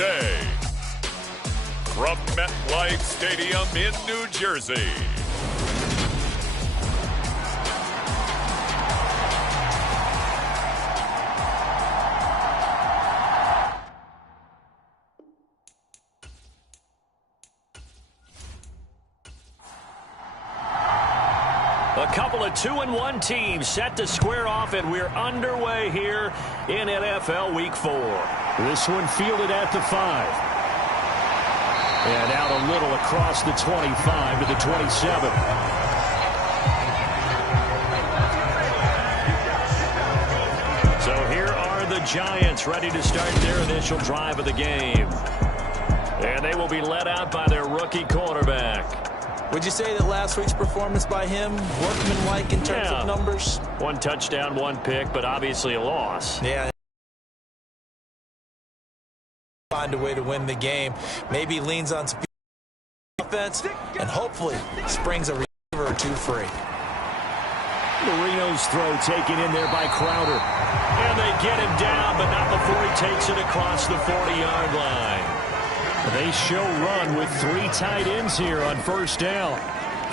today. From MetLife Stadium in New Jersey. A couple of 2-1 teams set to square off, and we're underway here in NFL Week 4. This one fielded at the 5. And out a little across the 25 to the 27. So here are the Giants ready to start their initial drive of the game. And they will be led out by their rookie quarterback. Would you say that last week's performance by him, workmanlike in terms of numbers? 1 touchdown, 1 pick, but obviously a loss. Yeah. Find a way to win the game. Maybe leans on speed offense and hopefully springs a receiver or 2 free. Marino's throw taken in there by Crowder. And they get him down, but not before he takes it across the 40-yard line. They show run with 3 tight ends here on first down.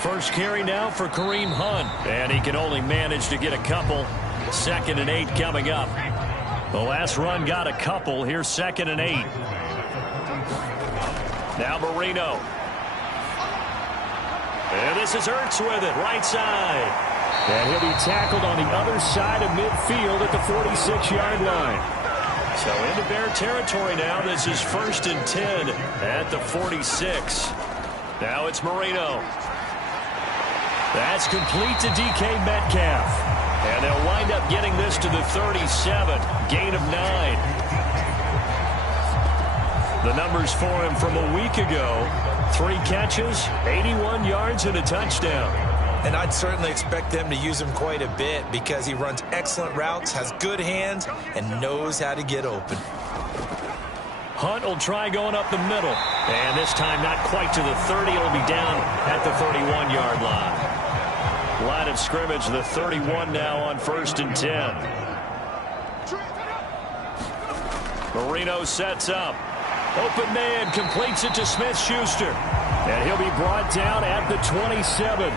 First carry now for Kareem Hunt. And he can only manage to get a couple. 2nd and 8 coming up. The last run got a couple. Here's 2nd and 8. Now Marino. And this is Ertz with it, right side. And he'll be tackled on the other side of midfield at the 46-yard line. So into Bear territory now. This is 1st and 10 at the 46. Now it's Marino. That's complete to DK Metcalf. And they'll wind up getting this to the 37. Gain of 9. The numbers for him from a week ago. 3 catches, 81 yards, and a touchdown. And I'd certainly expect them to use him quite a bit because he runs excellent routes, has good hands, and knows how to get open. Hunt will try going up the middle. And this time not quite to the 30. It'll be down at the 31-yard line. Line of scrimmage, the 31 now on 1st and 10. Marino sets up. Open man completes it to Smith-Schuster. And he'll be brought down at the 27.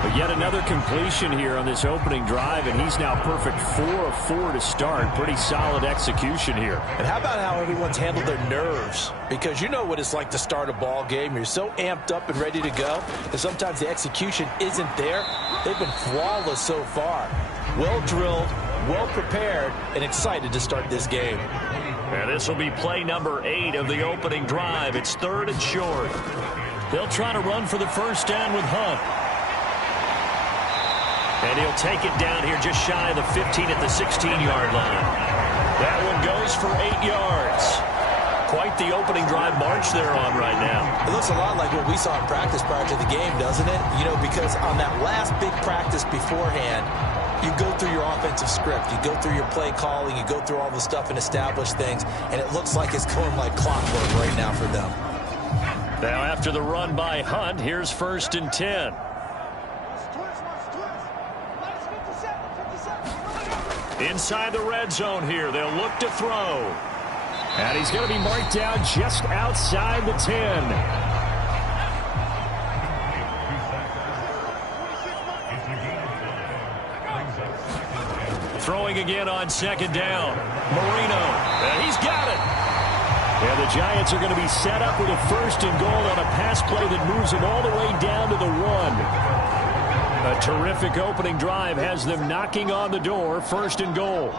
But yet another completion here on this opening drive, and he's now perfect 4 of 4 to start. Pretty solid execution here. And how about how everyone's handled their nerves? Because you know what it's like to start a ball game. You're so amped up and ready to go, and sometimes the execution isn't there. They've been flawless so far. Well drilled, well prepared, and excited to start this game. And this will be play number 8 of the opening drive. It's 3rd and short. They'll try to run for the first down with Hunt. And he'll take it down here just shy of the 15 at the 16-yard line. That one goes for 8 yards. Quite the opening drive march they're on right now. It looks a lot like what we saw in practice prior to the game, doesn't it? You know, because on that last big practice beforehand, you go through your offensive script. You go through your play calling. You go through all the stuff and establish things. And it looks like it's going like clockwork right now for them. Now after the run by Hunt, here's 1st and 10. Inside the red zone here. They'll look to throw. And he's going to be marked down just outside the 10. Throwing again on 2nd down. Marino. And he's got it. And the Giants are going to be set up with a 1st and goal on a pass play that moves them all the way down to the 1. A terrific opening drive has them knocking on the door. 1st and goal.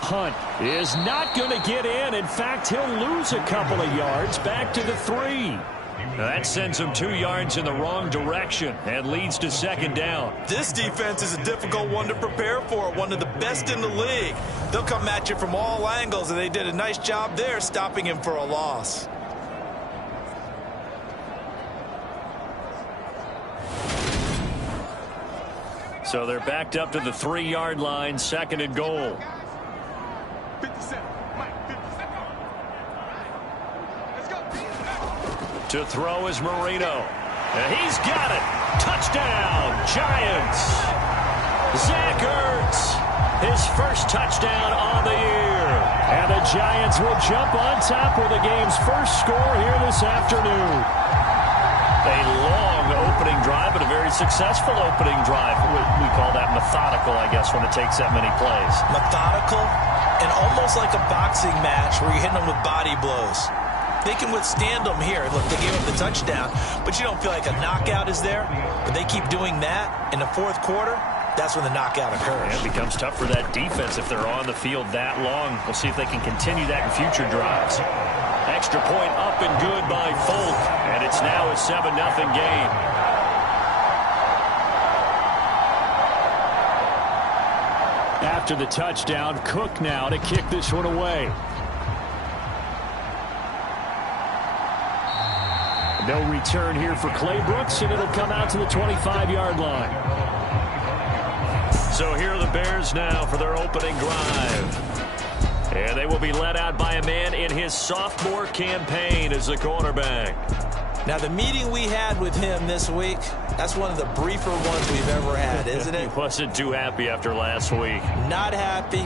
Hunt is not going to get in. In fact, he'll lose a couple of yards back to the 3. That sends him 2 yards in the wrong direction and leads to 2nd down. This defense is a difficult one to prepare for, one of the best in the league. They'll come at you from all angles, and they did a nice job there stopping him for a loss. So they're backed up to the 3-yard line, 2nd and goal. 57. Mike, 57. Let's go. To throw is Marino. And he's got it. Touchdown, Giants. Zach Ertz his first touchdown on the year. And the Giants will jump on top with the game's first score here this afternoon. A long opening drive, but a very successful opening drive. We call that methodical, I guess, when it takes that many plays. Methodical and almost like a boxing match where you're hitting them with body blows. They can withstand them here. Look, they gave up the touchdown, but you don't feel like a knockout is there. But they keep doing that in the fourth quarter. That's when the knockout occurs. It becomes tough for that defense if they're on the field that long. We'll see if they can continue that in future drives. Extra point up and good by Folk, and it's now a 7-0 game. After the touchdown, Cook now to kick this one away. No return here for Clay Brooks, and it'll come out to the 25-yard line. So here are the Bears now for their opening drive. And they will be led out by a man in his sophomore campaign as the quarterback. Now, the meeting we had with him this week, that's one of the briefer ones we've ever had, isn't it? He wasn't too happy after last week. Not happy.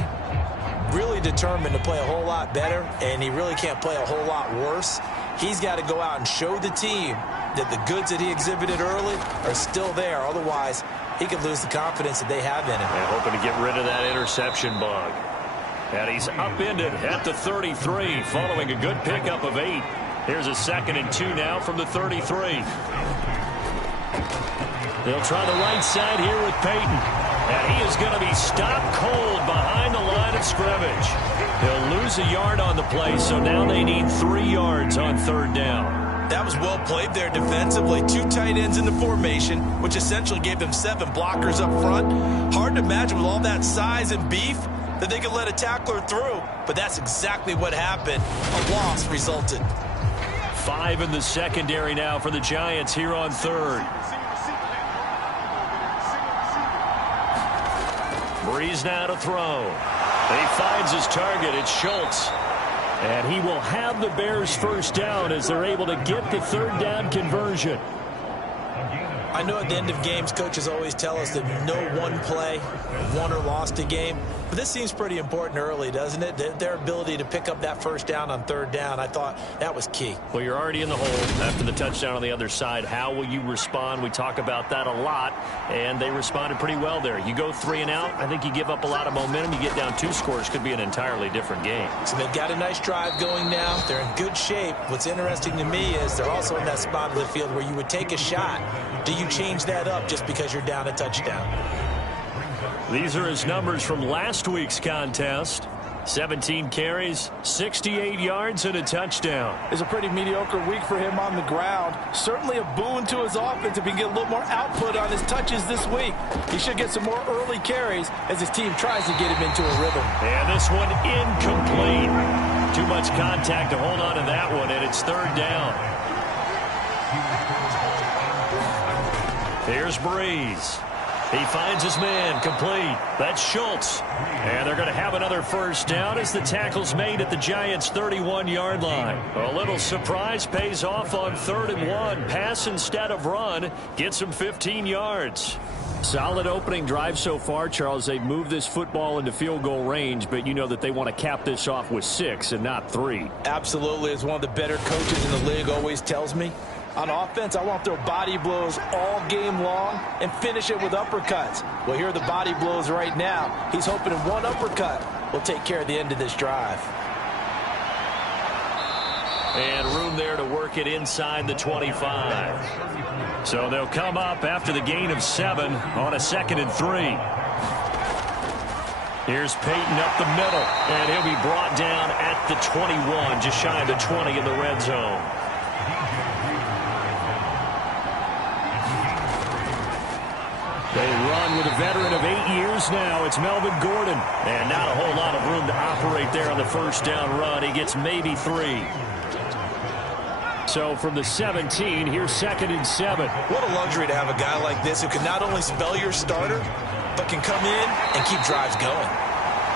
Really determined to play a whole lot better, and he really can't play a whole lot worse. He's got to go out and show the team that the goods that he exhibited early are still there. Otherwise, he could lose the confidence that they have in him. And hoping to get rid of that interception bug. And he's upended at the 33 following a good pickup of 8. Here's a 2nd and 2 now from the 33. They'll try the right side here with Peyton. And he is going to be stopped cold behind the line of scrimmage. They'll lose a yard on the play, so now they need 3 yards on 3rd down. That was well played there defensively. 2 tight ends in the formation, which essentially gave them 7 blockers up front. Hard to imagine with all that size and beef that they could let a tackler through. But that's exactly what happened. A loss resulted. 5 in the secondary now for the Giants here on 3rd. Breeze now to throw. He finds his target. It's Schultz. And he will have the Bears first down as they're able to get the 3rd down conversion. I know at the end of games, coaches always tell us that no one play won or lost a game. But this seems pretty important early, doesn't it? Their ability to pick up that first down on 3rd down, I thought that was key. Well, you're already in the hole after the touchdown on the other side. How will you respond? We talk about that a lot, and they responded pretty well there. You go 3 and out, I think you give up a lot of momentum. You get down 2 scores, could be an entirely different game. So they've got a nice drive going now. They're in good shape. What's interesting to me is they're also in that spot of the field where you would take a shot. Do you change that up just because you're down a touchdown? These are his numbers from last week's contest. 17 carries, 68 yards, and a touchdown. It's a pretty mediocre week for him on the ground. Certainly a boon to his offense if he can get a little more output on his touches this week. He should get some more early carries as his team tries to get him into a rhythm. And this one incomplete. Too much contact to hold on to that one, and it's 3rd down. Here's Breeze. He finds his man, complete. That's Schultz. And they're going to have another first down as the tackle's made at the Giants' 31-yard line. A little surprise pays off on 3rd and 1. Pass instead of run. Gets him 15 yards. Solid opening drive so far, Charles. They've moved this football into field goal range, but you know that they want to cap this off with 6 and not 3. Absolutely. As one of the better coaches in the league always tells me, on offense, I want to throw body blows all game long and finish it with uppercuts. Well, here are the body blows right now. He's hoping in one uppercut will take care of the end of this drive. And room there to work it inside the 25. So they'll come up after the gain of 7 on a 2nd and 3. Here's Peyton up the middle, and he'll be brought down at the 21, just shy of the 20 in the red zone. They run with a veteran of 8 years now. It's Melvin Gordon. And not a whole lot of room to operate there on the first down run. He gets maybe 3. So from the 17, here's 2nd and 7. What a luxury to have a guy like this who can not only spell your starter, but can come in and keep drives going.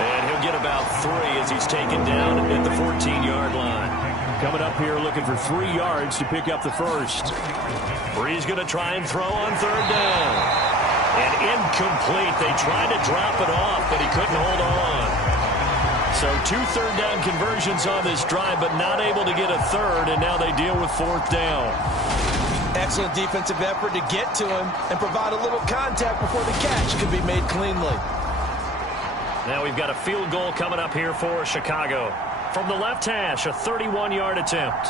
And he'll get about 3 as he's taken down at the 14-yard line. Coming up here looking for 3 yards to pick up the first. Breeze going to try and throw on 3rd down. And incomplete. They tried to drop it off, but he couldn't hold on. So 2 third-down conversions on this drive, but not able to get a third, and now they deal with 4th down. Excellent defensive effort to get to him and provide a little contact before the catch could be made cleanly. Now we've got a field goal coming up here for Chicago. From the left hash, a 31-yard attempt.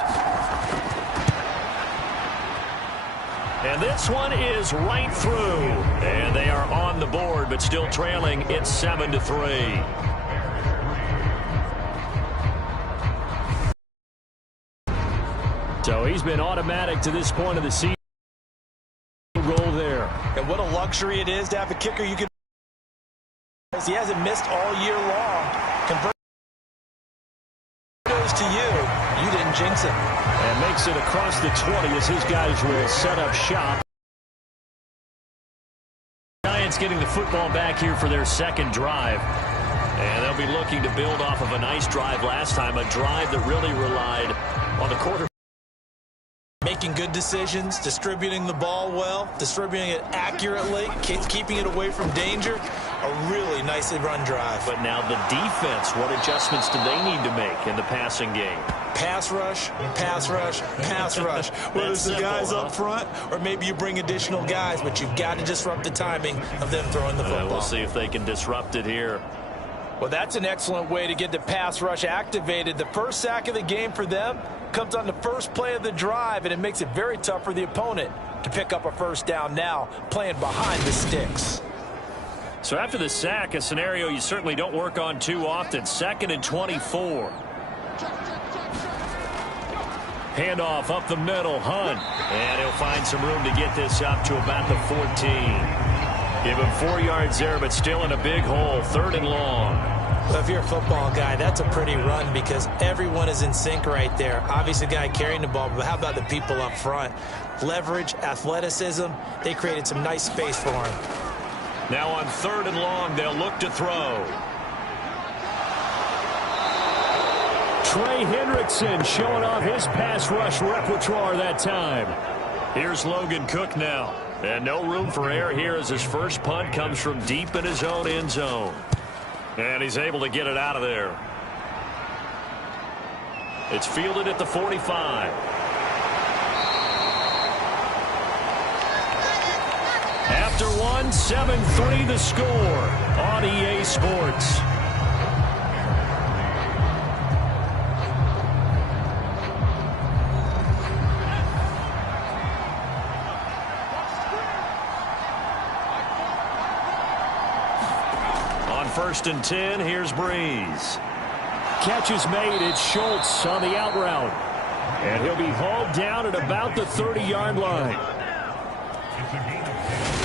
And this one is right through. And they are on the board, but still trailing. It's 7-3. So he's been automatic to this point of the season. Goal there. And what a luxury it is to have a kicker you can. He hasn't missed all year long. Convert goes to you. You didn't jinx it. And makes it across the 20 as his guys will set up shop. Giants getting the football back here for their second drive. And they'll be looking to build off of a nice drive last time. A drive that really relied on the quarterback. Making good decisions, distributing the ball well, distributing it accurately, keeping it away from danger. A really nicely run drive. But now the defense, what adjustments do they need to make in the passing game? Pass rush, pass rush, pass rush. Whether it's the guys up front or maybe you bring additional guys, but you've got to disrupt the timing of them throwing the football. We'll see if they can disrupt it here. Well, that's an excellent way to get the pass rush activated. The first sack of the game for them comes on the first play of the drive, and it makes it very tough for the opponent to pick up a first down now, playing behind the sticks. So after the sack, a scenario you certainly don't work on too often. 2nd and 24. Handoff up the middle, Hunt. And he'll find some room to get this up to about the 14. Give him 4 yards there, but still in a big hole. 3rd and long. Well, if you're a football guy, that's a pretty run because everyone is in sync right there. Obviously, the guy carrying the ball, but how about the people up front? Leverage, athleticism, they created some nice space for him. Now on 3rd and long, they'll look to throw. Trey Hendrickson showing off his pass rush repertoire that time. Here's Logan Cook now. And no room for error here as his first punt comes from deep in his own end zone. And he's able to get it out of there. It's fielded at the 45. After one, 7-3 the score on EA Sports. On 1st and 10, here's Breeze. Catch is made. It's Schultz on the out route. And he'll be hauled down at about the 30-yard line.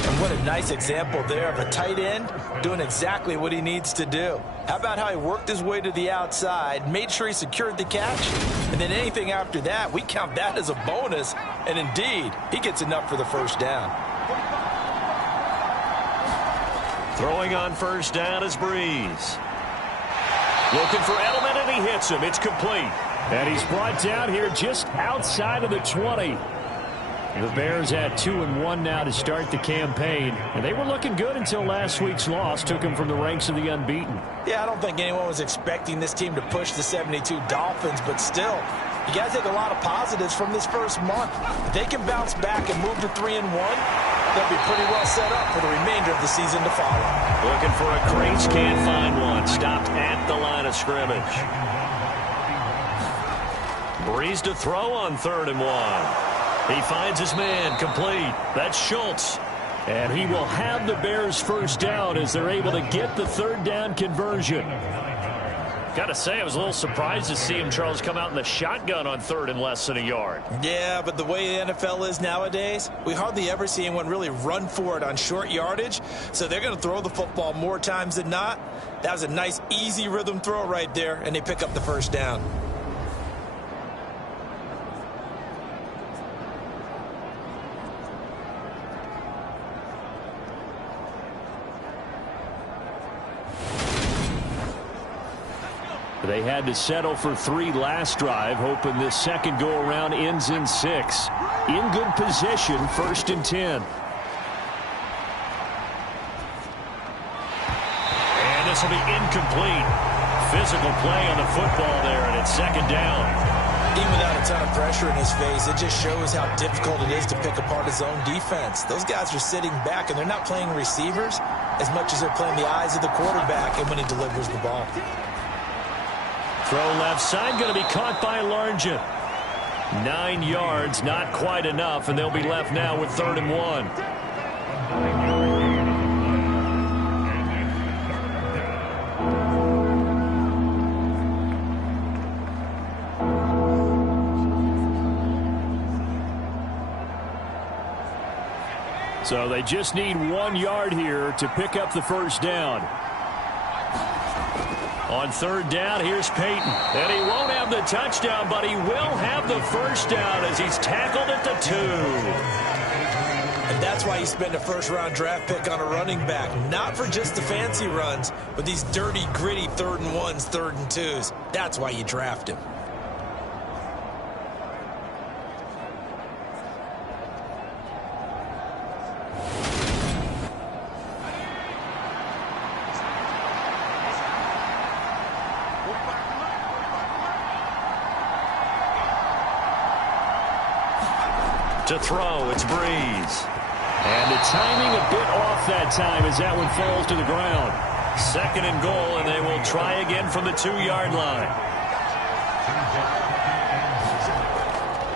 And what a nice example there of a tight end doing exactly what he needs to do. How about how he worked his way to the outside, made sure he secured the catch, and then anything after that, we count that as a bonus. And indeed, he gets enough for the first down. Throwing on 1st down is Breeze. Looking for Edelman, and he hits him. It's complete. And he's brought down here just outside of the 20. The Bears at 2-1 now to start the campaign. And they were looking good until last week's loss took them from the ranks of the unbeaten. Yeah, I don't think anyone was expecting this team to push the 72 Dolphins, but still, you got to take a lot of positives from this first month. If they can bounce back and move to 3-1, they'll be pretty well set up for the remainder of the season to follow. Looking for a crease, can't find one. Stopped at the line of scrimmage. Breeze to throw on 3rd and 1. He finds his man, complete. That's Schultz. And he will have the Bears first down as they're able to get the 3rd down conversion. Got to say, I was a little surprised to see him, Charles, come out in the shotgun on 3rd and less than a yard. Yeah, but the way the NFL is nowadays, we hardly ever see anyone really run for it on short yardage. So they're going to throw the football more times than not. That was a nice, easy rhythm throw right there, and they pick up the first down. They had to settle for 3 last drive, hoping this second go-around ends in 6. In good position, 1st and 10. this will be incomplete. Physical play on the football there, and it's second down. Even without a ton of pressure in his face, it just shows how difficult it is to pick apart his own defense. Those guys are sitting back, and they're not playing receivers as much as they're playing the eyes of the quarterback and when he delivers the ball. Throw left side, going to be caught by Largent. 9 yards, not quite enough, and they'll be left now with 3rd and 1. So they just need 1 yard here to pick up the first down. On 3rd down, here's Peyton. And he won't have the touchdown, but he will have the first down as he's tackled at the 2. And that's why you spend a first-round draft pick on a running back. Not for just the fancy runs, but these dirty, gritty 3rd and 1s, 3rd and 2s. That's why you draft him. To throw, it's Breeze. And the timing a bit off that time as that one falls to the ground. 2nd and goal, and they will try again from the 2-yard line.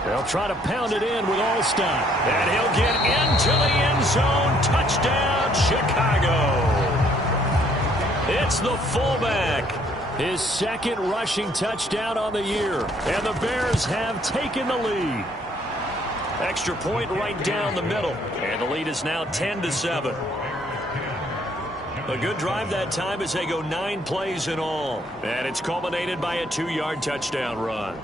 They'll try to pound it in with Allstott. And he'll get into the end zone. Touchdown, Chicago. It's the fullback. His 2nd rushing touchdown on the year. And the Bears have taken the lead. Extra point right down the middle. And the lead is now 10-7. A good drive that time as they go 9 plays in all. And it's culminated by a 2-yard touchdown run.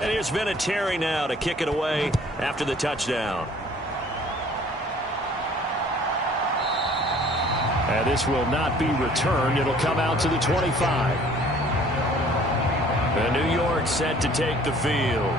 And here's Vinatieri now to kick it away after the touchdown. And this will not be returned. It'll come out to the 25. And New York set to take the field.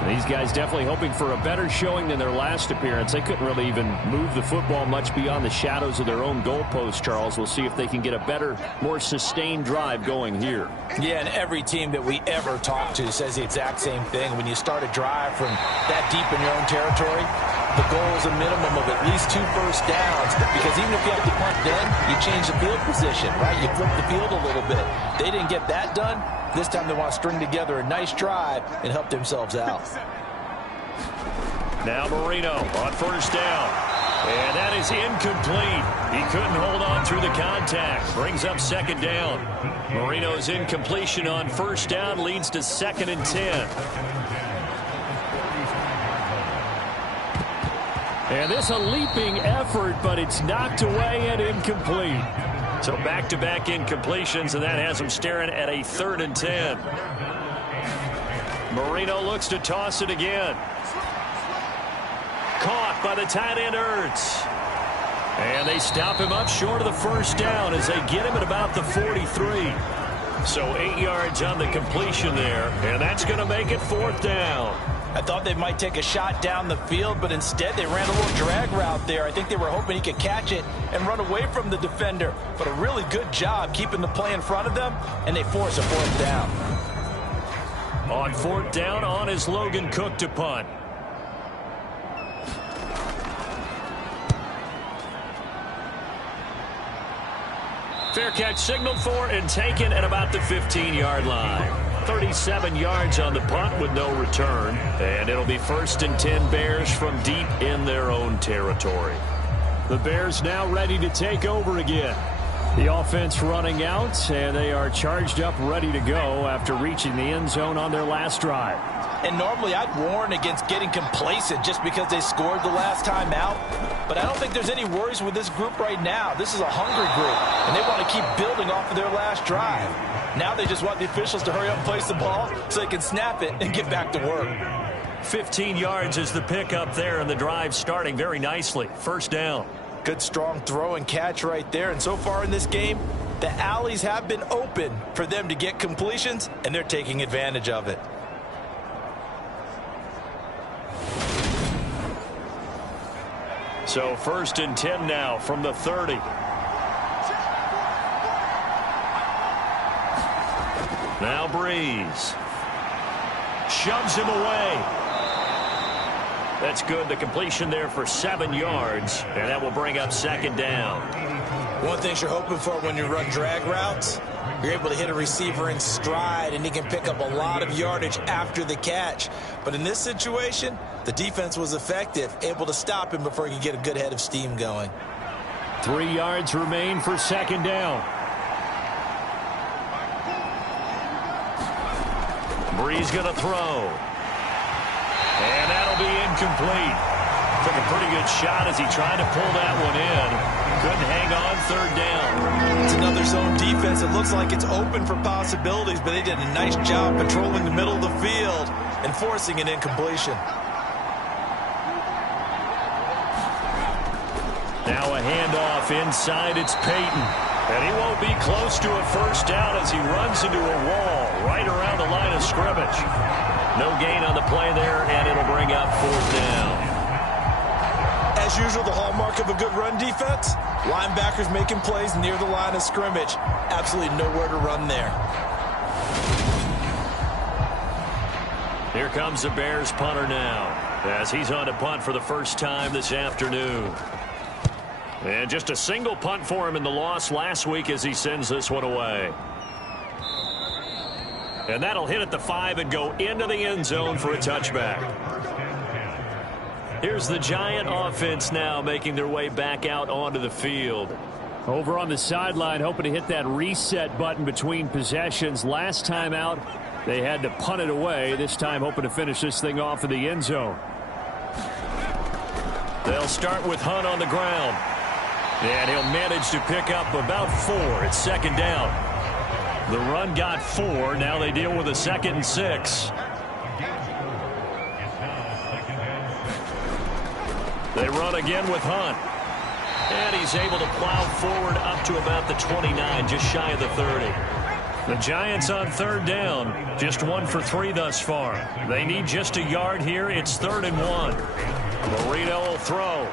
And these guys definitely hoping for a better showing than their last appearance. They couldn't really even move the football much beyond the shadows of their own goalpost, Charles. We'll see if they can get a better, more sustained drive going here. Yeah, and every team that we ever talk to says the exact same thing. When you start a drive from that deep in your own territory, the goal is a minimum of at least 2 first downs, because even if you have to punt then, you change the field position, right? You flip the field a little bit. They didn't get that done. This time they want to string together a nice drive and help themselves out. Now Marino on 1st down. And that is incomplete. He couldn't hold on through the contact. Brings up 2nd down. Marino's incompletion on 1st down leads to 2nd and 10. And this a leaping effort, but it's knocked away and incomplete. So back-to-back incompletions, and that has them staring at a 3rd and 10. Marino looks to toss it again. Caught by the tight end, Ertz. And they stop him up short of the 1st down as they get him at about the 43. So 8 yards on the completion there, and that's going to make it 4th down. I thought they might take a shot down the field, but instead they ran a little drag route there. I think they were hoping he could catch it and run away from the defender. But a really good job keeping the play in front of them, and they force a 4th down. On 4th down, on is Logan Cook to punt. Fair catch signaled for and taken at about the 15-yard line. 37 yards on the punt with no return. And it'll be 1st and 10 Bears from deep in their own territory. The Bears now ready to take over again. The offense running out, and they are charged up, ready to go after reaching the end zone on their last drive. And normally I'd warn against getting complacent just because they scored the last time out. But I don't think there's any worries with this group right now. This is a hungry group, and they want to keep building off of their last drive. Now they just want the officials to hurry up and place the ball so they can snap it and get back to work. 15 yards is the pickup there, and the drive starting very nicely. 1st down. Good strong throw and catch right there. And so far in this game, the alleys have been open for them to get completions, and they're taking advantage of it. So 1st and 10 now from the 30. Now Breeze. Shoves him away. That's good. The completion there for 7 yards. And that will bring up 2nd down. One thing you're hoping for when you run drag routes, you're able to hit a receiver in stride, and he can pick up a lot of yardage after the catch. But in this situation, the defense was effective, able to stop him before he could get a good head of steam going. 3 yards remain for 2nd down. Breeze going to throw. And that'll be incomplete. Took a pretty good shot as he tried to pull that one in. Couldn't hang on 3rd down. It's another zone defense. It looks like it's open for possibilities, but they did a nice job patrolling the middle of the field and forcing an incompletion. Now a handoff inside. It's Peyton. And he won't be close to a 1st down as he runs into a wall right around the line of scrimmage. No gain on the play there, and it'll bring up 4th down. As usual, the hallmark of a good run defense, linebackers making plays near the line of scrimmage. Absolutely nowhere to run there. Here comes the Bears punter now, as he's on to punt for the first time this afternoon. And just a single punt for him in the loss last week as he sends this one away. And that'll hit at the 5 and go into the end zone for a touchback. Here's the Giant offense now making their way back out onto the field. Over on the sideline, hoping to hit that reset button between possessions. Last time out, they had to punt it away. This time, hoping to finish this thing off in the end zone. They'll start with Hunt on the ground. And he'll manage to pick up about 4. It's 2nd down. The run got 4. Now they deal with a 2nd and 6. They run again with Hunt. And he's able to plow forward up to about the 29, just shy of the 30. The Giants on 3rd down, just 1 for 3 thus far. They need just a yard here. It's 3rd and 1. Marino will throw.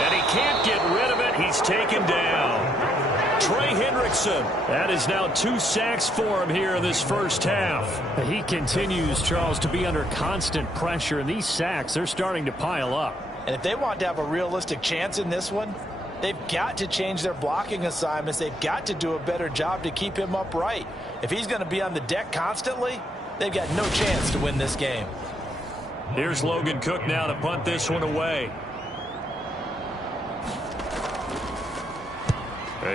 And he can't get rid of it. He's taken down. Trey Hendrickson. That is now 2 sacks for him here in this first half. He continues, Charles, to be under constant pressure. And these sacks, they're starting to pile up. And if they want to have a realistic chance in this one, they've got to change their blocking assignments. They've got to do a better job to keep him upright. If he's going to be on the deck constantly, they've got no chance to win this game. Here's Logan Cook now to punt this one away.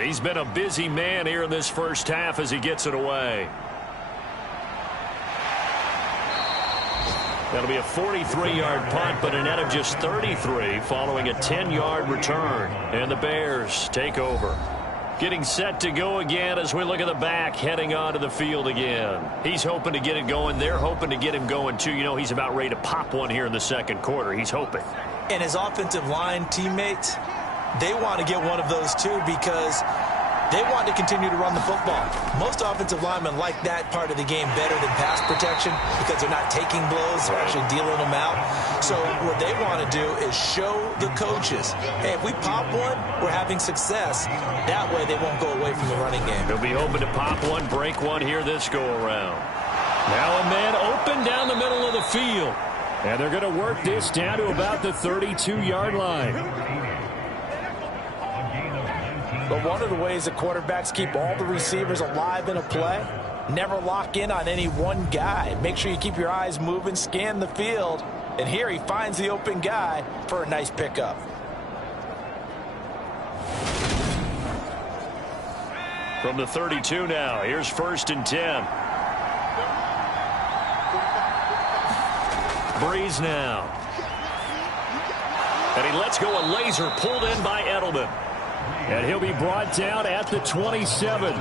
He's been a busy man here in this first half as he gets it away. That'll be a 43-yard punt, but a net of just 33 following a 10-yard return. And the Bears take over. Getting set to go again as we look at the back heading onto the field again. He's hoping to get it going. They're hoping to get him going, too. You know, he's about ready to pop one here in the second quarter. He's hoping. And his offensive line teammates, they want to get one of those, too, because they want to continue to run the football. Most offensive linemen like that part of the game better than pass protection because they're not taking blows, they're actually dealing them out. So what they want to do is show the coaches, hey, if we pop one, we're having success. That way they won't go away from the running game. He'll be hoping to pop one, break one here this go-around. Now a man open down the middle of the field. And they're going to work this down to about the 32-yard line. But one of the ways that quarterbacks keep all the receivers alive in a play, never lock in on any one guy. Make sure you keep your eyes moving, scan the field. And here he finds the open guy for a nice pickup. From the 32 now, here's 1st and 10. Breeze now. And he lets go a laser pulled in by Edelman. And he'll be brought down at the 27.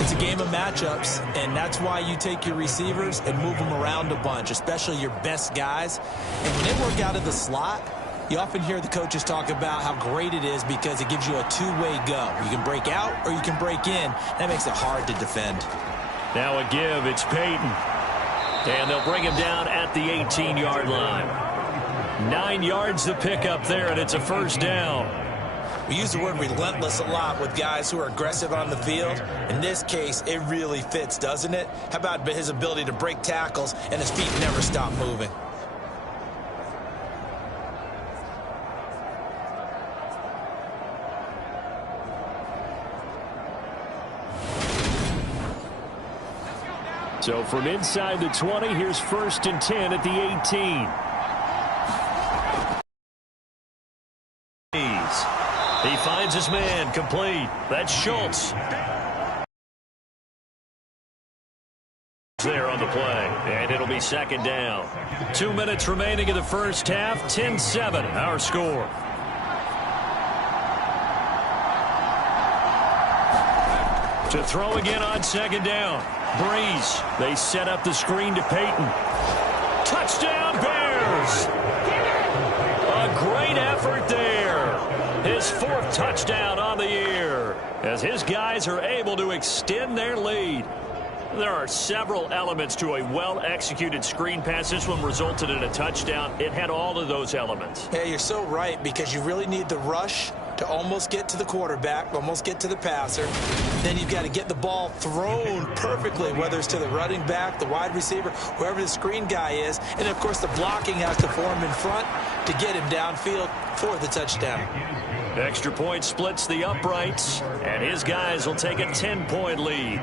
It's a game of matchups, and that's why you take your receivers and move them around a bunch, especially your best guys. And when they work out of the slot, you often hear the coaches talk about how great it is because it gives you a two-way go. You can break out or you can break in. That makes it hard to defend. Now a give. It's Peyton. And they'll bring him down at the 18-yard line. 9 yards to pick up there, and it's a first down. We use the word relentless a lot with guys who are aggressive on the field. In this case, it really fits, doesn't it? How about his ability to break tackles and his feet never stop moving? So from inside the 20, here's 1st and 10 at the 18. He finds his man, complete. That's Schultz. There on the play, and it'll be 2nd down. 2 minutes remaining in the first half, 10-7, our score. To throw again on 2nd down. Breeze. They set up the screen to Peyton. Touchdown, Bears! A great effort there. His 4th touchdown on the year as his guys are able to extend their lead. There are several elements to a well-executed screen pass. This one resulted in a touchdown. It had all of those elements. Yeah, you're so right, because you really need the rush to almost get to the quarterback, almost get to the passer. Then you've got to get the ball thrown perfectly, whether it's to the running back, the wide receiver, whoever the screen guy is. And, of course, the blocking has to form in front to get him downfield for the touchdown. Extra point splits the uprights, and his guys will take a 10-point lead.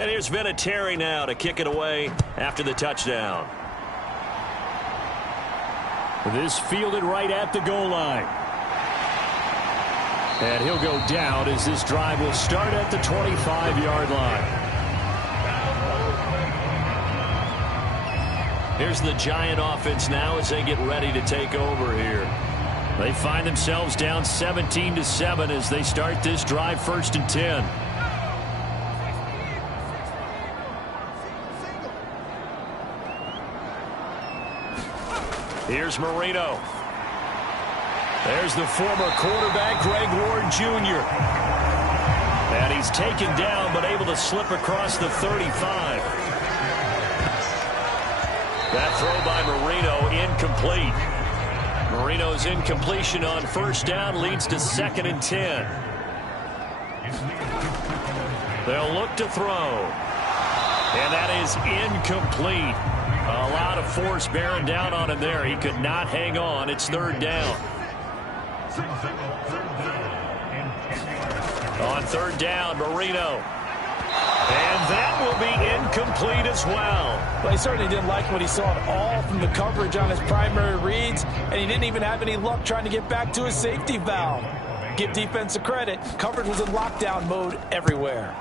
And here's Vinatieri now to kick it away after the touchdown. This fielded right at the goal line. And he'll go down as this drive will start at the 25-yard line. Here's the Giant offense now as they get ready to take over here. They find themselves down 17-7 as they start this drive, 1st and 10. Here's Marino. There's the former quarterback, Greg Ward Jr. And he's taken down, but able to slip across the 35. That throw by Marino incomplete. Marino's incompletion on 1st down leads to 2nd and 10. They'll look to throw. And that is incomplete. A lot of force bearing down on him there. He could not hang on. It's 3rd down. On 3rd down, Marino. And that will be incomplete as well. Well, he certainly didn't like what he saw at all from the coverage on his primary reads, and he didn't even have any luck trying to get back to his safety valve. Give defense a credit. Coverage was in lockdown mode everywhere.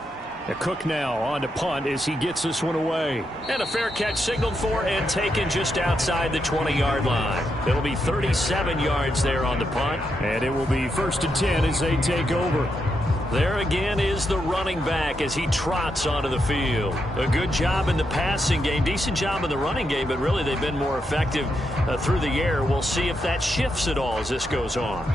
Cook now on to punt as he gets this one away. And a fair catch signaled for and taken just outside the 20-yard line. It'll be 37 yards there on the punt. And it will be 1st and 10 as they take over. There again is the running back as he trots onto the field. A good job in the passing game, decent job in the running game, but really they've been more effective through the air. We'll see if that shifts at all as this goes on.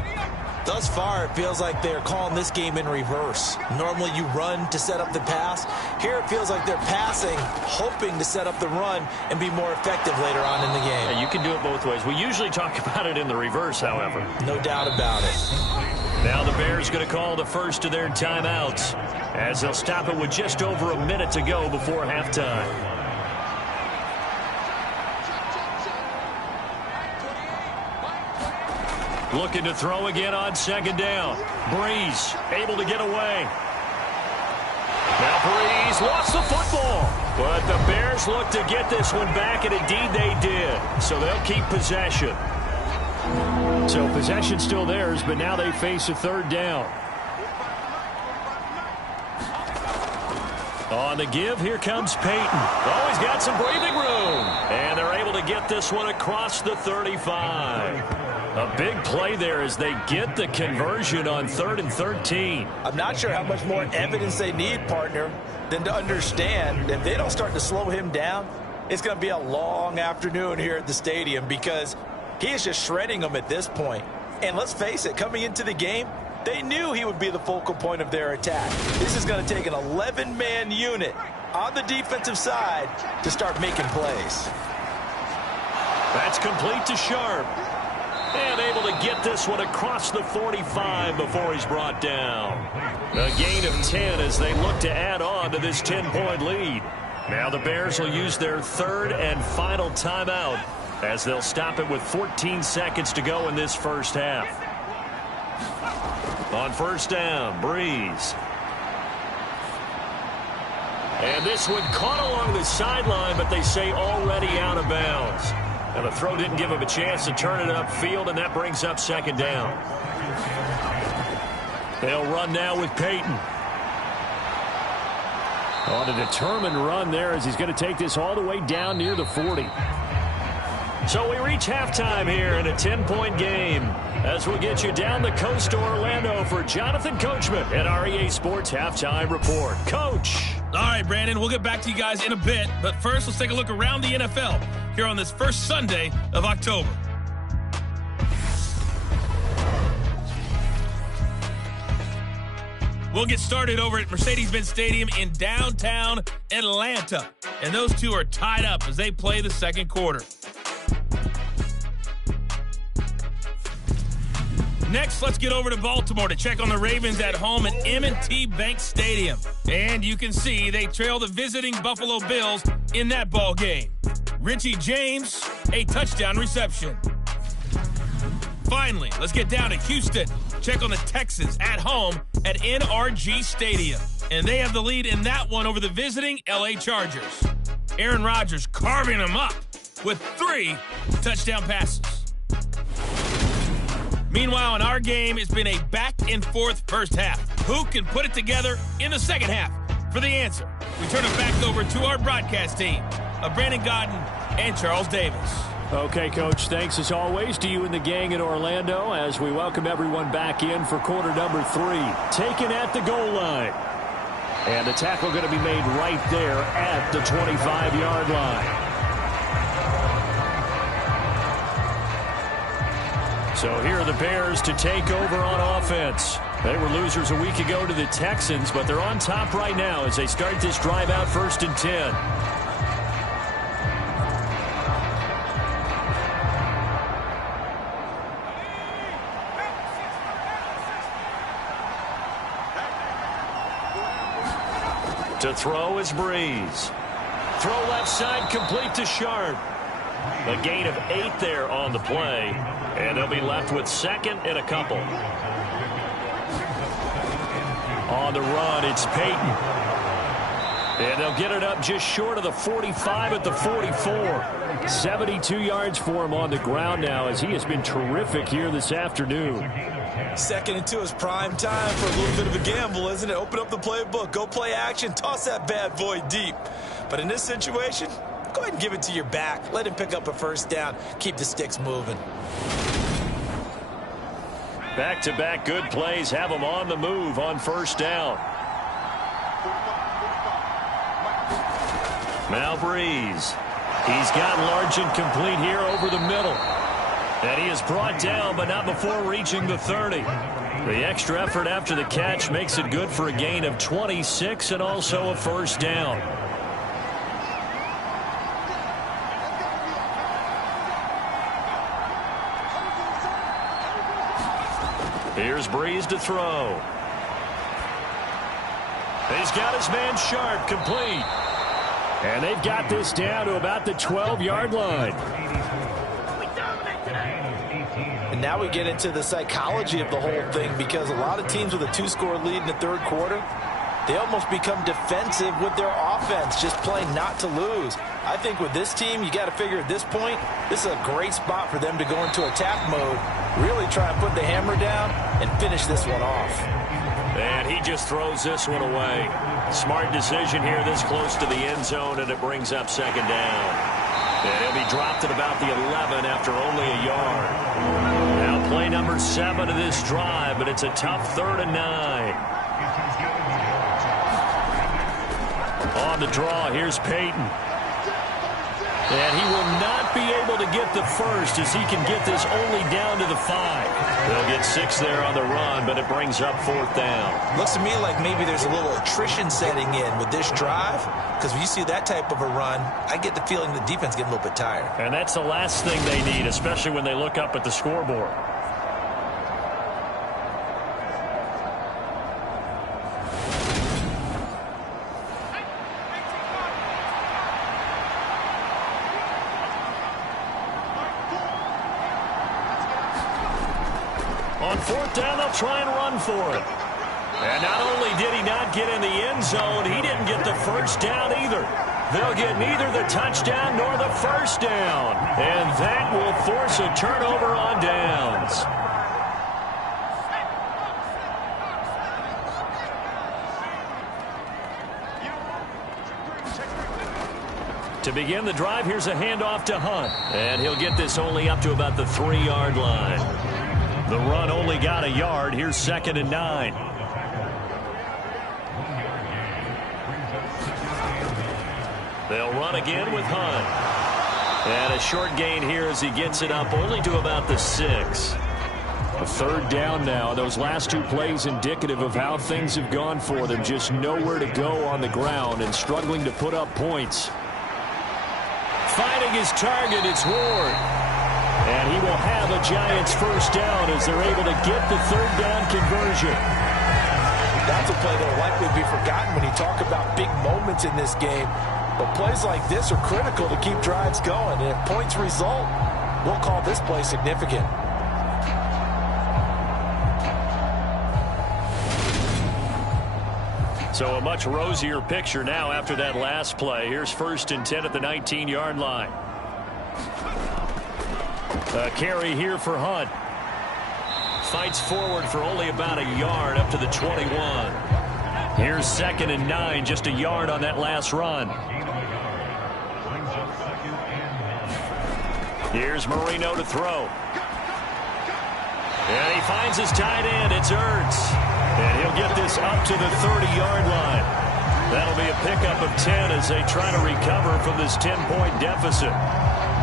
Thus far, it feels like they're calling this game in reverse. Normally you run to set up the pass. Here it feels like they're passing, hoping to set up the run and be more effective later on in the game. Yeah, you can do it both ways. We usually talk about it in the reverse, however. No doubt about it. Now the Bears going to call the first of their timeouts as they'll stop it with just over a minute to go before halftime. Looking to throw again on 2nd down. Breeze able to get away. Now Breeze lost the football. But the Bears look to get this one back, and indeed they did. So they'll keep possession. So possession still theirs, but now they face a 3rd down. On the give, here comes Peyton. Oh, he's got some breathing room. And they're able to get this one across the 35. A big play there as they get the conversion on 3rd and 13. I'm not sure how much more evidence they need, partner, than to understand that if they don't start to slow him down, it's going to be a long afternoon here at the stadium because he is just shredding them at this point. And let's face it, coming into the game, they knew he would be the focal point of their attack. This is going to take an 11-man unit on the defensive side to start making plays. That's complete to Sharp. And able to get this one across the 45 before he's brought down. A gain of 10 as they look to add on to this 10-point lead. Now the Bears will use their third and final timeout as they'll stop it with 14 seconds to go in this first half. On first down, Breeze. And this one caught along the sideline, but they say already out of bounds. And the throw didn't give him a chance to turn it upfield, and that brings up second down. They'll run now with Peyton. On a determined run there as he's going to take this all the way down near the 40. So we reach halftime here in a 10-point game as we get you down the coast to Orlando for Jonathan Coachman at REA Sports Halftime Report. Coach. All right, Brandon, we'll get back to you guys in a bit. But first, let's take a look around the NFL here on this first Sunday of October. We'll get started over at Mercedes-Benz Stadium in downtown Atlanta. And those two are tied up as they play the second quarter. Next, let's get over to Baltimore to check on the Ravens at home at M&T Bank Stadium. And you can see they trail the visiting Buffalo Bills in that ball game. Richie James, a touchdown reception. Finally, let's get down to Houston. Check on the Texans at home at NRG Stadium. And they have the lead in that one over the visiting LA Chargers. Aaron Rodgers carving them up with 3 touchdown passes. Meanwhile, in our game, it's been a back-and-forth first half. Who can put it together in the second half? For the answer, we turn it back over to our broadcast team of Brandon Godden and Charles Davis. Okay, Coach, thanks as always to you and the gang in Orlando as we welcome everyone back in for quarter number 3. Taken at the goal line. And the tackle going to be made right there at the 25-yard line. So here are the Bears to take over on offense. They were losers a week ago to the Texans, but they're on top right now as they start this drive out first and 10. To throw is Breeze. Throw left side complete to Sharp. A gain of 8 there on the play. And they'll be left with second and a couple. On the run, it's Peyton. And they'll get it up just short of the 45 at the 44. 72 yards for him on the ground now as he has been terrific here this afternoon. Second and 2 is prime time for a little bit of a gamble, isn't it? Open up the playbook, go play action, toss that bad boy deep. But in this situation, go ahead and give it to your back. Let him pick up a first down. Keep the sticks moving. Back-to-back good plays have them on the move on first down. Now Breeze. He's got large and complete here over the middle. And he is brought down, but not before reaching the 30. The extra effort after the catch makes it good for a gain of 26 and also a first down. Here's Breeze to throw. He's got his man Sharp complete. And they've got this down to about the 12-yard line. And now we get into the psychology of the whole thing because a lot of teams with a 2-score lead in the third quarter, they almost become defensive with their offense, just playing not to lose. I think with this team, you got to figure at this point, this is a great spot for them to go into attack mode, really try and put the hammer down and finish this one off. And he just throws this one away. Smart decision here this close to the end zone, and it brings up second down. And he'll be dropped at about the 11 after only a yard. Now play number 7 of this drive, but it's a tough 3rd and 9. On the draw, here's Peyton. And he will not be able to get the first as he can get this only down to the 5. They'll get 6 there on the run, but it brings up 4th down. Looks to me like maybe there's a little attrition setting in with this drive, because when you see that type of a run, I get the feeling the defense getting a little bit tired. And that's the last thing they need, especially when they look up at the scoreboard. On 4th down, they'll try and run for it. And not only did he not get in the end zone, he didn't get the first down either. They'll get neither the touchdown nor the first down. And that will force a turnover on downs. To begin the drive, here's a handoff to Hunt. And he'll get this only up to about the 3-yard line. The run only got a yard. Here's 2nd and 9. They'll run again with Hunt. And a short gain here as he gets it up only to about the 6. A 3rd down now. Those last 2 plays indicative of how things have gone for them. Just nowhere to go on the ground and struggling to put up points. Finding his target, it's Ward. And he will have a Giants first down as they're able to get the 3rd down conversion. That's a play that will likely be forgotten when you talk about big moments in this game. But plays like this are critical to keep drives going. And if points result, we'll call this play significant. So a much rosier picture now after that last play. Here's 1st and 10 at the 19-yard line. A carry here for Hunt. Fights forward for only about a yard up to the 21. Here's 2nd and 9, just a yard on that last run. Here's Marino to throw. And he finds his tight end. It's Ertz. And he'll get this up to the 30-yard line. That'll be a pickup of 10 as they try to recover from this 10-point deficit.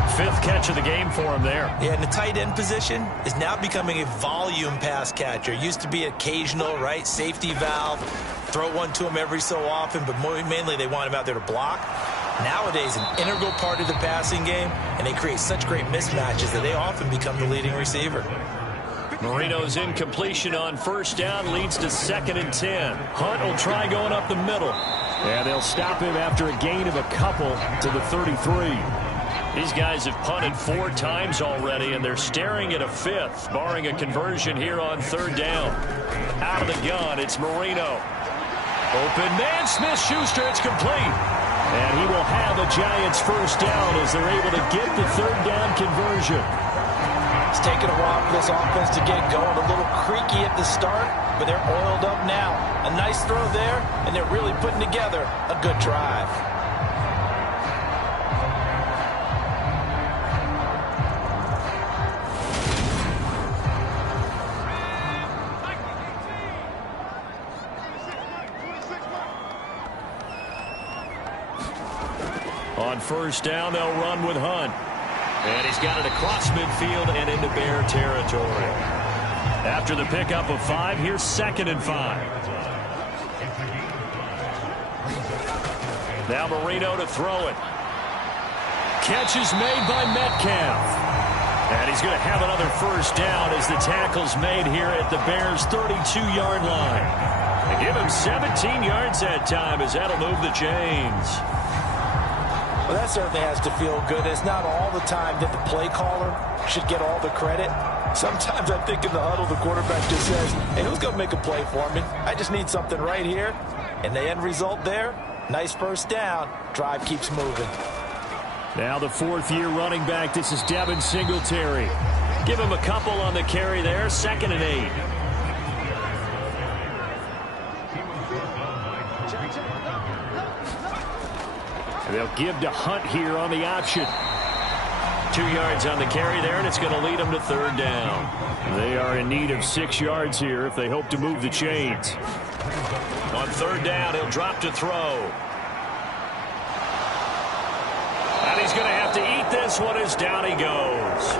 5th catch of the game for him there. Yeah, and the tight end position is now becoming a volume pass catcher. Used to be occasional, right? Safety valve. Throw one to him every so often, but mainly they want him out there to block. Nowadays, an integral part of the passing game, and they create such great mismatches that they often become the leading receiver. Marino's incompletion on 1st down leads to 2nd and 10. Hunt will try going up the middle. And they'll stop him after a gain of a couple to the 33. These guys have punted 4 times already, and they're staring at a 5th, barring a conversion here on 3rd down. Out of the gun, it's Marino. Open man, Smith-Schuster, it's complete. And he will have a Giants first down as they're able to get the 3rd down conversion. It's taken a while for this offense to get going. A little creaky at the start, but they're oiled up now. A nice throw there, and they're really putting together a good drive. On 1st down, they'll run with Hunt. And he's got it across midfield and into Bear territory. After the pickup of 5, here's 2nd and 5. Now Marino to throw it. Catch is made by Metcalf. And he's going to have another first down as the tackle's made here at the Bears' 32-yard line. They give him 17 yards that time as that'll move the chains. Well, that certainly has to feel good. It's not all the time that the play caller should get all the credit. Sometimes I think in the huddle, the quarterback just says, hey, who's going to make a play for me? I just need something right here. And the end result there, nice first down. Drive keeps moving. Now the 4th-year running back. This is Devin Singletary. Give him a couple on the carry there. 2nd and 8. They'll give to Hunt here on the option. 2 yards on the carry there, and it's going to lead them to 3rd down. They are in need of 6 yards here if they hope to move the chains. On 3rd down, he'll drop to throw. And he's he's going to have to eat this one as down he goes.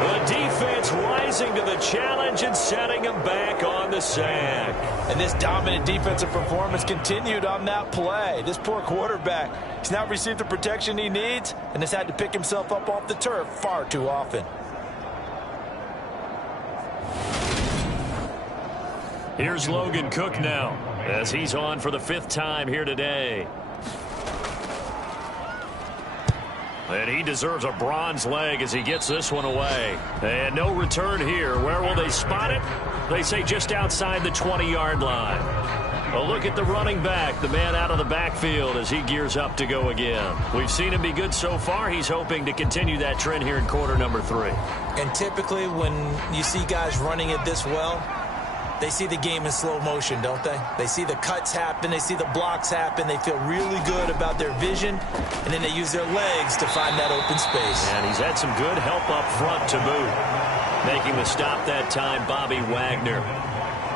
The defense rising to the challenge and setting him back on the sack. And this dominant defensive performance continued on that play. This poor quarterback, he's now received the protection he needs and has had to pick himself up off the turf far too often. Here's Logan Cook now as he's on for the 5th time here today. And he deserves a bronze leg as he gets this one away. And no return here. Where will they spot it? They say just outside the 20-yard line. A look at the running back, the man out of the backfield as he gears up to go again. We've seen him be good so far. He's hoping to continue that trend here in quarter number 3. And typically when you see guys running it this well, they see the game in slow motion, don't they? They see the cuts happen. They see the blocks happen. They feel really good about their vision, and then they use their legs to find that open space. And he's had some good help up front to boot. Making the stop that time, Bobby Wagner.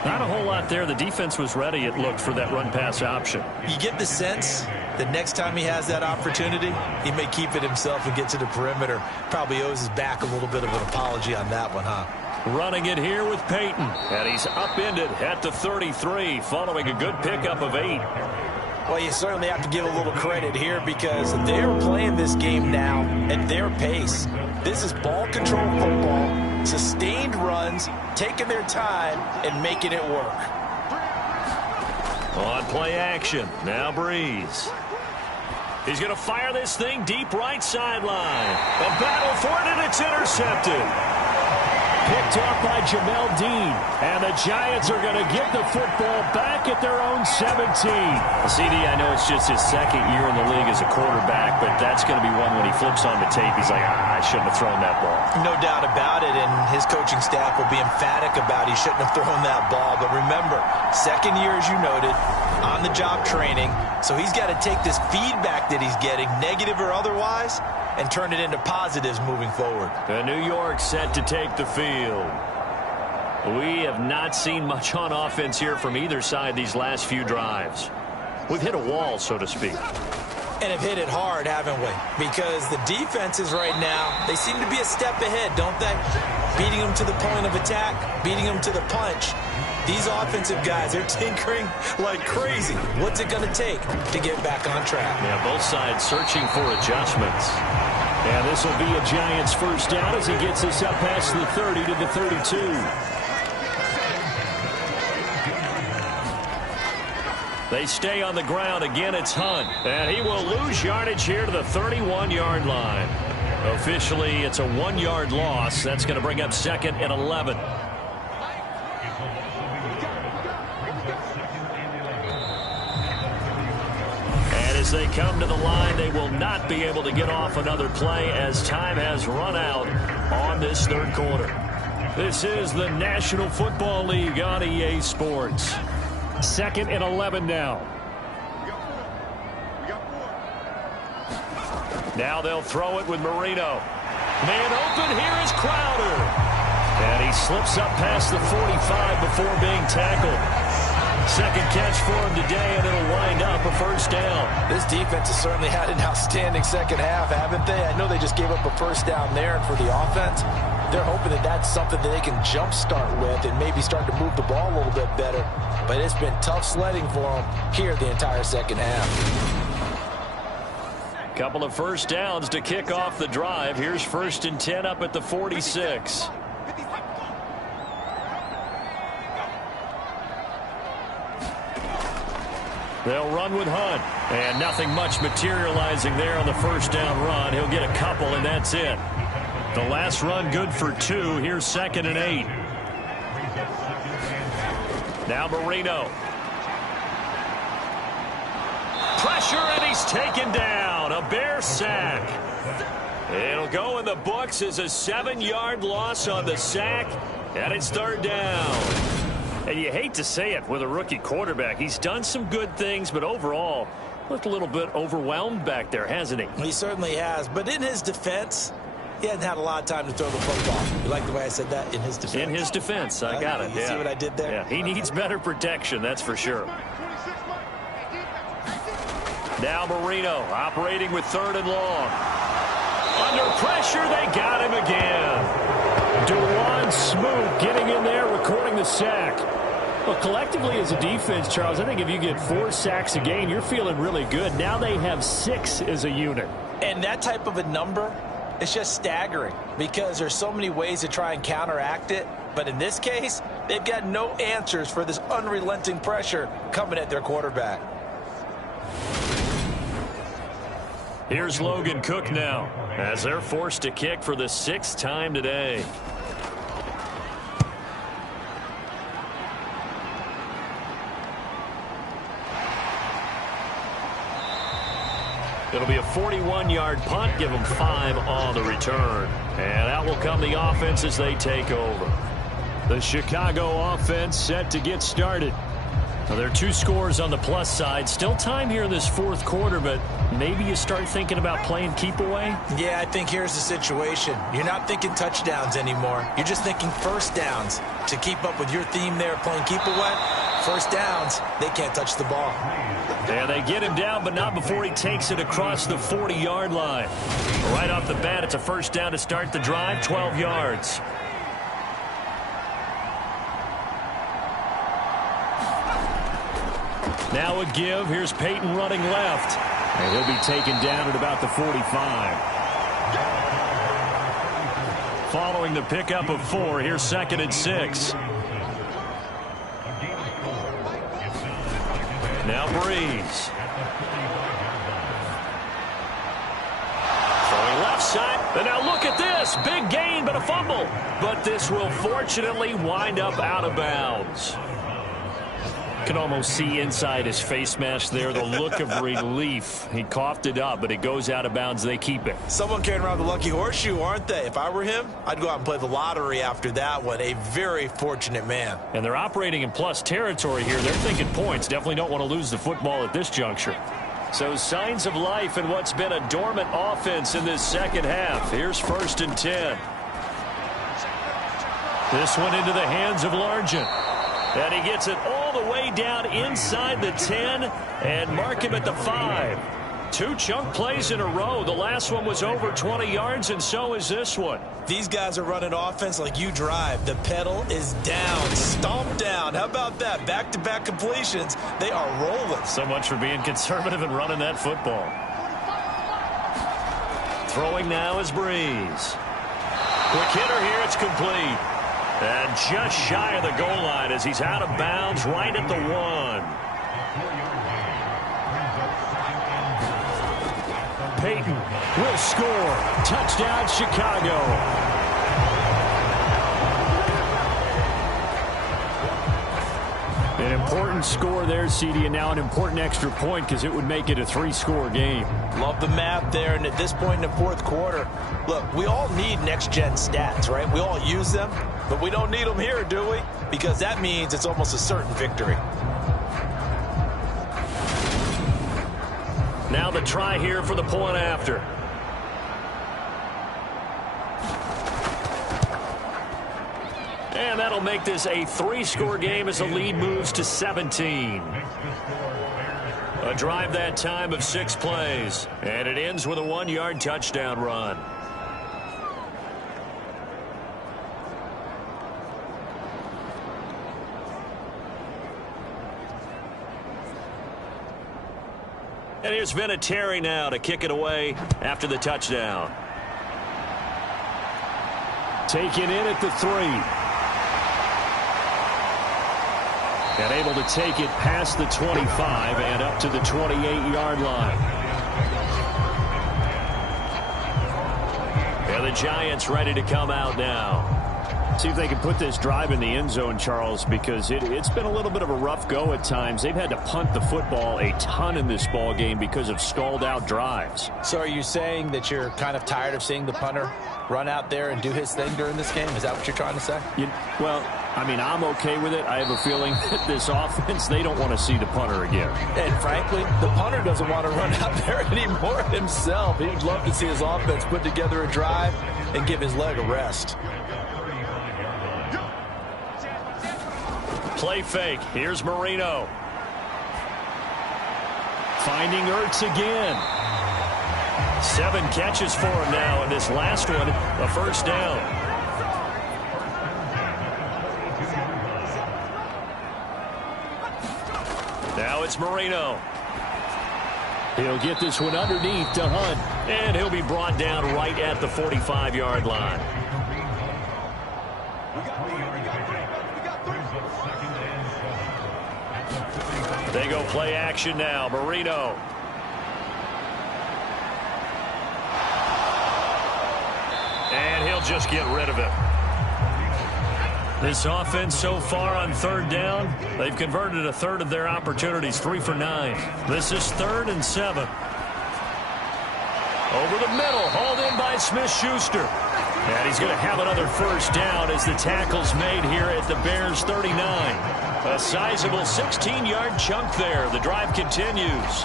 Not a whole lot there. The defense was ready, it looked, for that run-pass option. You get the sense that next time he has that opportunity, he may keep it himself and get to the perimeter. Probably owes his back a little bit of an apology on that one, huh? Running it here with Peyton. And he's upended at the 33 following a good pickup of 8. Well, you certainly have to give a little credit here because they're playing this game now at their pace. This is ball control football, sustained runs, taking their time and making it work. On play action, now Breeze. He's going to fire this thing deep right sideline. A battle for it, and it's intercepted. Picked off by Jamel Dean. And the Giants are going to get the football back at their own 17. CD, I know it's just his 2nd year in the league as a quarterback, but that's going to be one when he flips on the tape. He's like, I shouldn't have thrown that ball. No doubt about it, and his coaching staff will be emphatic about he shouldn't have thrown that ball. But remember, 2nd year, as you noted, on-the-job training. So he's got to take this feedback that he's getting, negative or otherwise, and turn it into positives moving forward. The New York set to take the field. We have not seen much on offense here from either side these last few drives. We've hit a wall, so to speak. And have hit it hard, haven't we? Because the defenses right now, they seem to be a step ahead, don't they? Beating them to the point of attack, beating them to the punch. These offensive guys, they're tinkering like crazy. What's it going to take to get back on track? Yeah, both sides searching for adjustments. And this will be a Giants first down as he gets this up past the 30 to the 32. They stay on the ground. Again, it's Hunt. And he will lose yardage here to the 31-yard line. Officially, it's a 1-yard loss. That's going to bring up 2nd and 11. As they come to the line, they will not be able to get off another play as time has run out on this 3rd quarter. This is the National Football League on EA Sports. 2nd and 11 now. Now they'll throw it with Marino. Man open, here is Crowder. And he slips up past the 45 before being tackled. 2nd catch for him today, and it'll wind up a first down. This defense has certainly had an outstanding 2nd half, haven't they? I know they just gave up a first down there, and for the offense, they're hoping that that's something that they can jumpstart with and maybe start to move the ball a little bit better. But it's been tough sledding for them here the entire 2nd half. Couple of first downs to kick off the drive. Here's 1st and 10 up at the 46. They'll run with Hunt. And nothing much materializing there on the first down run. He'll get a couple, and that's it. The last run good for 2. Here's 2nd and 8. Now Marino. Pressure, and he's taken down. A Bear sack. It'll go in the books as a 7-yard loss on the sack, and it's 3rd down. And you hate to say it with a rookie quarterback. He's done some good things, but overall, looked a little bit overwhelmed back there, hasn't he? He certainly has. But in his defense, he hasn't had a lot of time to throw the football. You like the way I said that? In his defense. In his defense. I got it. You see what I did there? Yeah, he needs better protection, that's for sure. Now Marino operating with 3rd and long. Under pressure, they got him again. DeJuan Smoot getting in there, recording the sack. Well, collectively as a defense, Charles, I think if you get 4 sacks a game, you're feeling really good. Now they have 6 as a unit. And that type of a number, it's just staggering because there's so many ways to try and counteract it. But in this case, they've got no answers for this unrelenting pressure coming at their quarterback. Here's Logan Cook now as they're forced to kick for the 6th time today. It'll be a 41-yard punt, give them 5 on the return. And out will come the offense as they take over. The Chicago offense set to get started. Now, there are 2 scores on the plus side. Still time here in this 4th quarter, but maybe you start thinking about playing keep away? Yeah, I think here's the situation. You're not thinking touchdowns anymore. You're just thinking first downs. To keep up with your theme there, playing keep away, first downs, they can't touch the ball. And they get him down, but not before he takes it across the 40-yard line. Right off the bat, it's a first down to start the drive, 12 yards. Now a give. Here's Peyton running left. And he'll be taken down at about the 45. Following the pickup of 4, here's 2nd and 6. Now Breeze. Throwing left side. And now look at this. Big gain, but a fumble. But this will fortunately wind up out of bounds. Can almost see inside his face mask there the look of relief. He coughed it up, but it goes out of bounds. They keep it. Someone carrying around the lucky horseshoe, aren't they? If I were him, I'd go out and play the lottery after that one. A very fortunate man. And they're operating in plus territory here. They're thinking points. Definitely don't want to lose the football at this juncture. So signs of life in what's been a dormant offense in this second half. Here's 1st and 10. This one into the hands of Largent. And he gets it all the way down inside the 10 and mark him at the 5. 2 chunk plays in a row. The last one was over 20 yards, and so is this one. These guys are running offense like you drive. The pedal is down, stomped down. How about that? Back-to-back completions. They are rolling. So much for being conservative and running that football. Throwing now is Breeze. Quick hitter here. It's complete. And just shy of the goal line as he's out of bounds right at the 1. Peyton will score. Touchdown, Chicago. An important score there, CD, and now an important extra point because it would make it a 3-score game. Love the math there, and at this point in the 4th quarter, look, we all need next-gen stats, right? We all use them, but we don't need them here, do we? Because that means it's almost a certain victory. Now the try here for the point after. And that'll make this a 3-score game as the lead moves to 17. A drive that time of 6 plays. And it ends with a 1-yard touchdown run. And here's Vinatieri now to kick it away after the touchdown. Taken in at the 3. And able to take it past the 25 and up to the 28-yard line. And the Giants ready to come out now. See if they can put this drive in the end zone, Charles, because it's been a little bit of a rough go at times. They've had to punt the football a ton in this ball game because of stalled out drives. So are you saying that you're kind of tired of seeing the punter run out there and do his thing during this game? Is that what you're trying to say? Well, I mean, I'm okay with it. I have a feeling that this offense, they don't want to see the punter again. And frankly, the punter doesn't want to run out there anymore himself. He would love to see his offense put together a drive and give his leg a rest. Play fake. Here's Marino. Finding Ertz again. 7 catches for him now, and this last one, a first down. Now it's Marino. He'll get this one underneath to Hunt, and he'll be brought down right at the 45-yard line. They go play action now. Marino. And he'll just get rid of it. This offense so far on third down, they've converted a third of their opportunities, 3 for 9. This is 3rd and 7. Over the middle, hauled in by Smith-Schuster. And he's going to have another first down as the tackle's made here at the Bears' 39. A sizable 16-yard chunk there. The drive continues.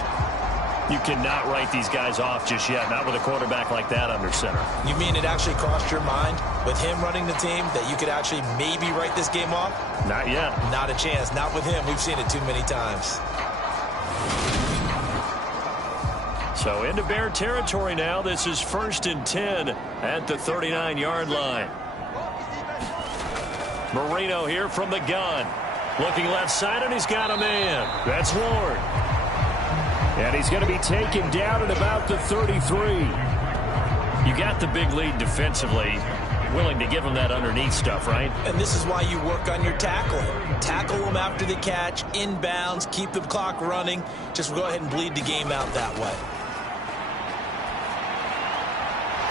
You cannot write these guys off just yet, not with a quarterback like that under center. You mean it actually crossed your mind with him running the team that you could actually maybe write this game off? Not yet. Not a chance. Not with him. We've seen it too many times. So into Bear territory now. This is 1st and 10 at the 39-yard line. Marino here from the gun. Looking left side, and he's got a man. That's Ward. And he's going to be taken down at about the 33. You got the big lead defensively. Willing to give him that underneath stuff, right? And this is why you work on your tackling. Tackle them after the catch, inbounds, keep the clock running. Just go ahead and bleed the game out that way.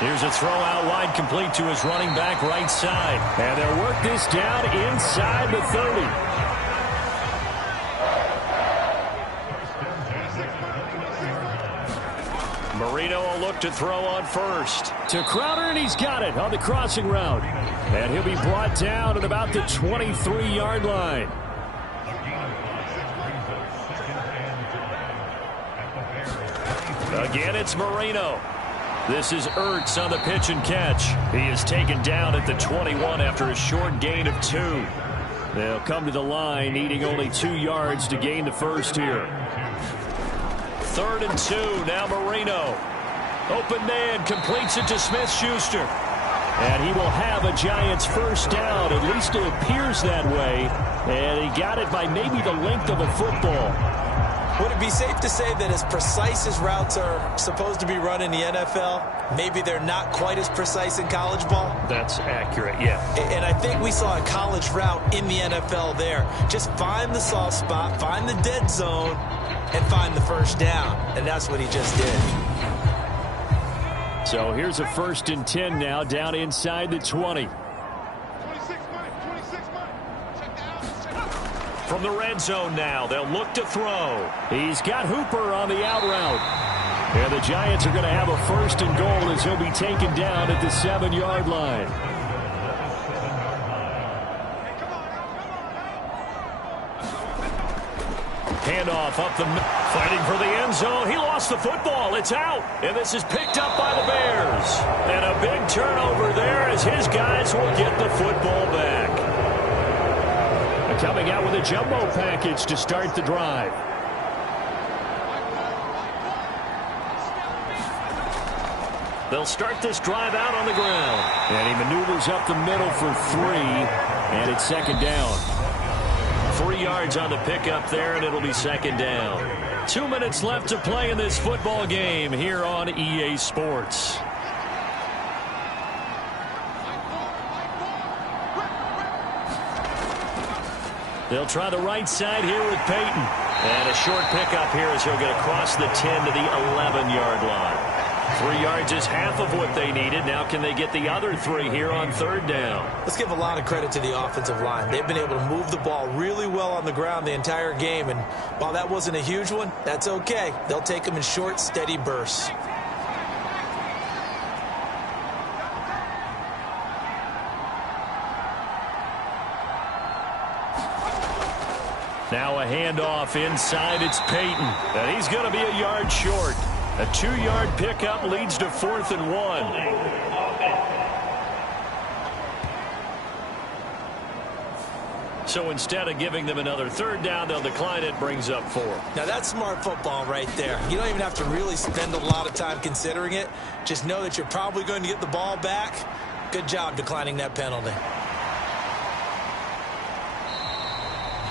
Here's a throw out wide, complete to his running back right side. And they'll work this down inside the 30. Marino will look to throw on first. To Crowder, and he's got it on the crossing route. And he'll be brought down at about the 23-yard line. Again, it's Marino. This is Ertz on the pitch and catch. He is taken down at the 21 after a short gain of 2. They'll come to the line, needing only 2 yards to gain the first here. 3rd and 2, now Marino. Open man, completes it to Smith-Schuster. And he will have a Giants first down, at least it appears that way. And he got it by maybe the length of a football. Would it be safe to say that as precise as routes are supposed to be run in the NFL, maybe they're not quite as precise in college ball? That's accurate, yeah. And I think we saw a college route in the NFL there. Just find the soft spot, find the dead zone, and find the first down. And that's what he just did. So here's a 1st and 10 now, down inside the 20. From the red zone now, they'll look to throw. He's got Hooper on the out route. And the Giants are going to have a 1st and goal as he'll be taken down at the 7-yard line. Handoff up the middle, fighting for the end zone. He lost the football. It's out. And this is picked up by the Bears. And a big turnover there as his guys will get the football back. Coming out with a jumbo package to start the drive. They'll start this drive out on the ground. And he maneuvers up the middle for 3. And it's 2nd down. 3 yards on the pickup there, and it'll be 2nd down. 2 minutes left to play in this football game here on EA Sports. They'll try the right side here with Peyton. And a short pickup here as he'll get across the 10 to the 11-yard line. 3 yards is half of what they needed. Now can they get the other 3 here on 3rd down? Let's give a lot of credit to the offensive line. They've been able to move the ball really well on the ground the entire game. And while that wasn't a huge one, that's okay. They'll take them in short, steady bursts. Now a handoff inside. It's Peyton. And he's going to be a yard short. A 2-yard pickup leads to 4th and 1. So instead of giving them another third down, they'll decline it, brings up 4. Now, that's smart football right there. You don't even have to really spend a lot of time considering it. Just know that you're probably going to get the ball back. Good job declining that penalty.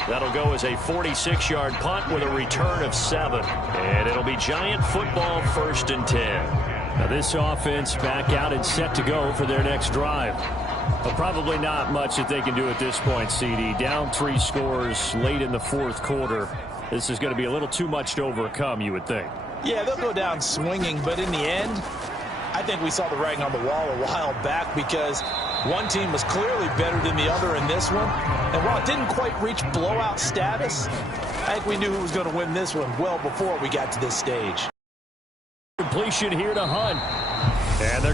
That'll go as a 46-yard punt with a return of 7. And it'll be Giant football, 1st and 10. Now this offense back out and set to go for their next drive. But probably not much that they can do at this point, CD. Down 3 scores late in the 4th quarter. This is going to be a little too much to overcome, you would think. Yeah, they'll go down swinging, but in the end, I think we saw the writing on the wall a while back because one team was clearly better than the other in this one. And while it didn't quite reach blowout status, I think we knew who was going to win this one well before we got to this stage. Completion here to Hunt. And they're